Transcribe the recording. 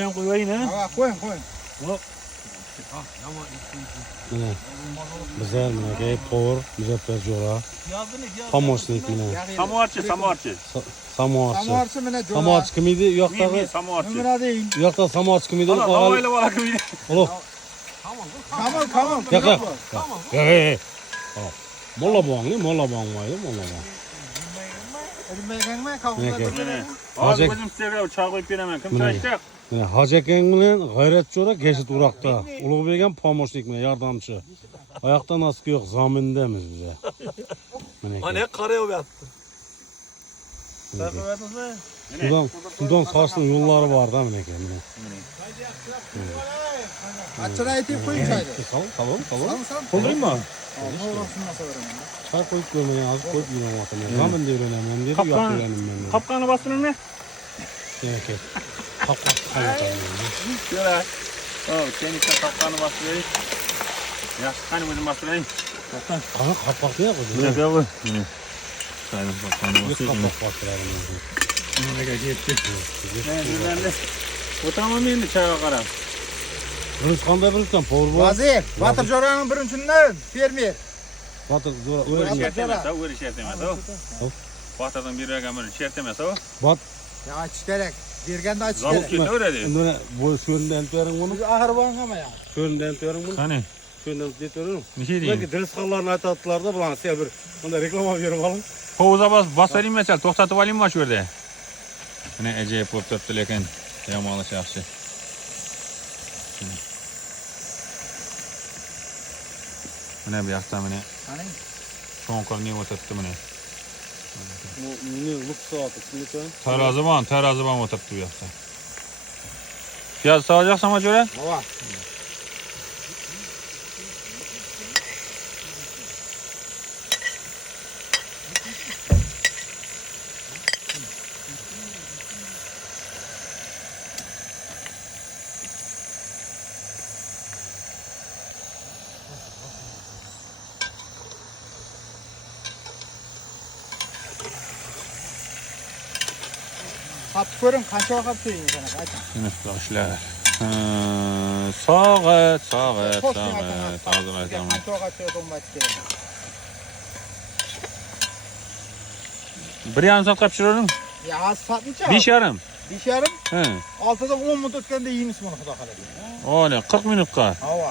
Ben koyayım ha. Ha, koyun. Hop. Mana bizlar mana povur Muzaffer Jo'ra. Pomocnik mana. Samovarchi. Samovarchi. Samovarchi mana jo'ra. Samovarchi kim edi? Men Yoqdagi samovarchi. Nimra deyin? yoqda samovarchi kim edi? Havoyla bola kim edi? Ulug'. Kamol. Yo'q. Molla bongni, molla bongmaydi, molla bong. Bilmayganman, kavg'ada. Hozir o'zim sizga choy qo'yib beraman. Kim choy ichacak? Mana Hoji akang bilan G'ayrat Jo'ra Geshit Uroqda. Ulug'bek ham pomocnik mana yordamchi. Oyoqda noski yo'q, zamindamiz biz. Mana. Ana qarayapti. Sudan sochning yo'llari bor-da mana aka, mana. Achchini aytib qo'ying choyni. Tamam. Qo'ymaymi? Choy qo'yib qo'ymang, hozir qo'yib yuraman. Zaminda yuraman dedi, yo'q yuraman men. Qopqani bostirmi? Aka. Qopqon qanaqa? Yo'la. Seni qopqani bostiraylik. Yaxshi, qani o'zim bostiraylik. Qani qopqoqni yo'q o'zi. Yo'q, yo'q. Qani qopqani bostiraylik. Qopqoq bostiramiz. Nimaga ketdi? O'taman endi choyga qarab. Bunisi qanday bo'lgan? Povur bor. Vazir, Batir Jo'raning birinchidan fermer. Batir Jo'ra O'rish emas, Batirdan bergan bir shart emas, Bat. Ya aytish kerak. Berganda aytish Zavod kerak. ketaveradi. Endi bu sho'rdan tering buni. Axir bo'lganmi ya? Sho'rdan tering buni. Qani? Sho'rdan tering. Necha Ularga deydi? dilsizlarni aytadilar-da, bularni sen bir bunda reklama berib olin. Povuza bosaringmi, sal to'xtatib olaymi shu yerda? Mana ajoyib bo'lib turibdi lekin yomonish yaxshi. Mana bu yoqda mana Qani? cho'nqirni o'tibdi mana. Meni luksat kimlikdan? Tarozi bilan o'tibdi bu yoqda. Piyoz so'rayapsanmi jo'ra? Hava. Qapni ko'ring, qancha vaqt qo'ying sana, ayting. Mana yoshlar. So'g'at. Hozir aytaman. Qancha vaqt qo'yib kerak. 1,5 soat pishiraverim. Ya, soatmicha? 5,5. 5,5? Ha. 6dan 10 minut o'tganda yeymiz buni, xudo xolasa. Ola, 40 minutga. Hava.